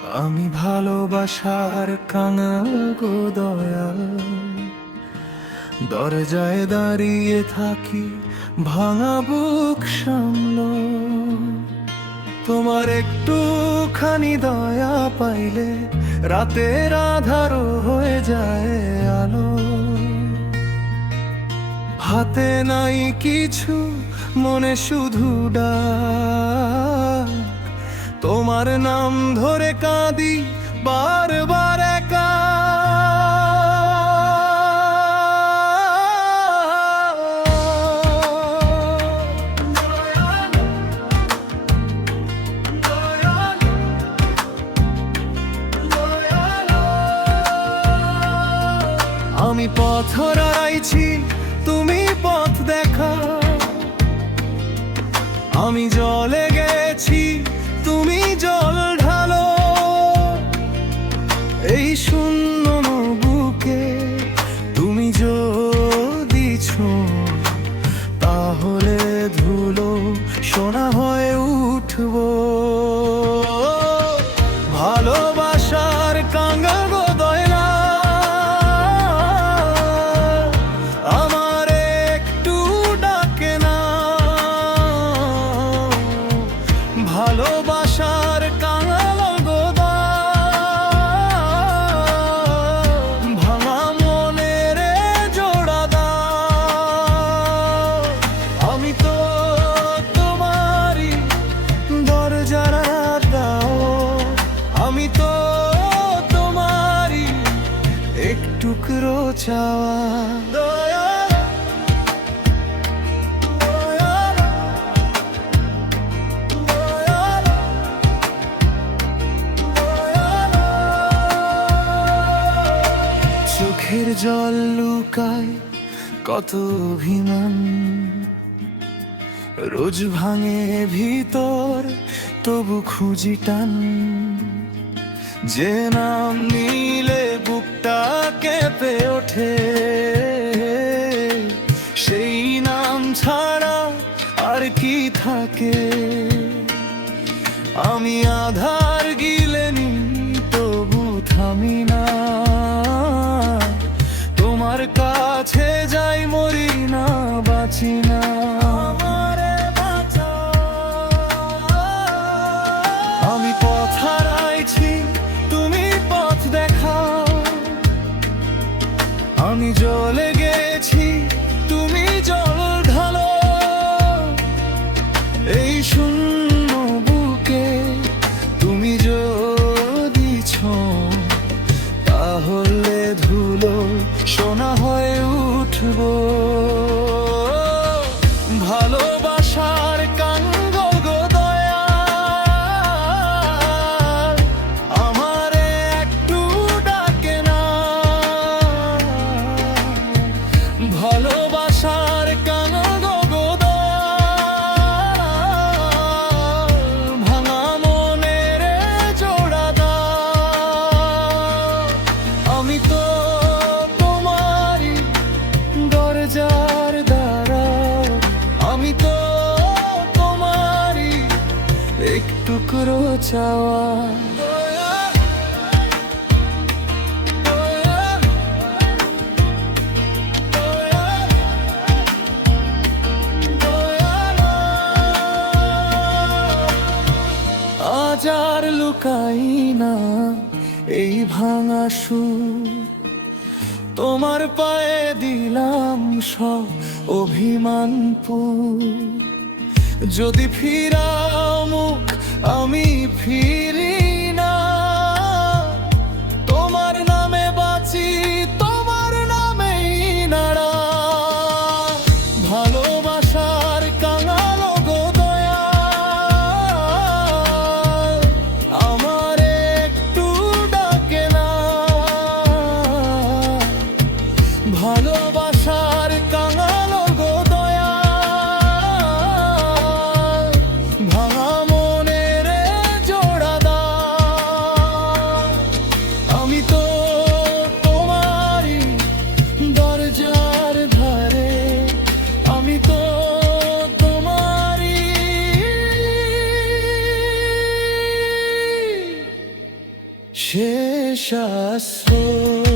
আমি ভালোবাসার কাঙাল গো দয়াল, দরজায় দাঁড়িয়ে থাকি ভাঙা বুক সামলো। তোমার একটুখানি দয়া পাইলে রাতের আধারও হয়ে যায় আলো। হাতে নাই কিছু, মনে শুধু ডাক, তোমার নাম ধরে কাঁদি বারবার একা। আমি পথ হারাইছি, তুমি পথ দেখা। আমি জলে গেছি, তুমি জল ঢালো। এই শূন্য বুকে তুমি যদি ছোঁয়, তাহলে ধুলো সোনা হয়ে উঠবো। ভালোবাসার কাঙ্গাল গো দয়াল, আমার একটু ডাকে না। ভালোবাসার কাঙাল গো দয়াল, ভাঙা মনের জোড়া দাও। আমি তো তোমারই দরজার দাও, আমি তো তোমারই এক টুকরো চাওয়া। দয়াল, দয়াল, দয়াল, দয়াল। চোখের জল লুকায় কত অভিমান, রোজ ভাঙে ভিতর তবু খুঁজি টান। যে নাম নিলে বুকটা কেঁপে ওঠে, সেই নাম ছাড়া আর কি থাকে। আমি আধার গিলে নি তবু থামি না, তোমার কাছে যাই মরি না বাঁচি না। আমি পথ হারাইছি, তুমি পথ দেখাও। আমি জলে গেছি, তুমি জল ঢালো। এই শূন্য বুকে তুমি যদি ছোঁয়, তাহলে ধুলো সোনা হয়ে উঠবো। ভালোবাসার কাঙ্গাল গো দয়াল, আমার একটু ডাকে না। ভালোবাসার কাঙ্গাল গো দয়াল, ভাঙা মনের জোড়া দাও। আমি তো তোমারই দরজার দ্বারা, আমি তো তোমারই এক টুকরো চাওয়া। দয়াল, দয়াল, দয়াল, দয়াল। আজ আর লুকাই না এই ভাঙা সুর, তোমার পায়ে দিলাম সব অভিমানপুর। যদি ফিরাও মুখ আমি ফিরি না, তোমার নামে বাঁচি, তোমার নামেই নাড়া। ভালোবাসার কাঙাল গো দয়াল, আমার একটু ডাকে না। ভালোবাসার কাঙাল গো দয়াল, ভাঙা মনের জোড়া দাও। আমি তো তোমারই দরজার ধারে, আমি তো শেষ আশ্রয়।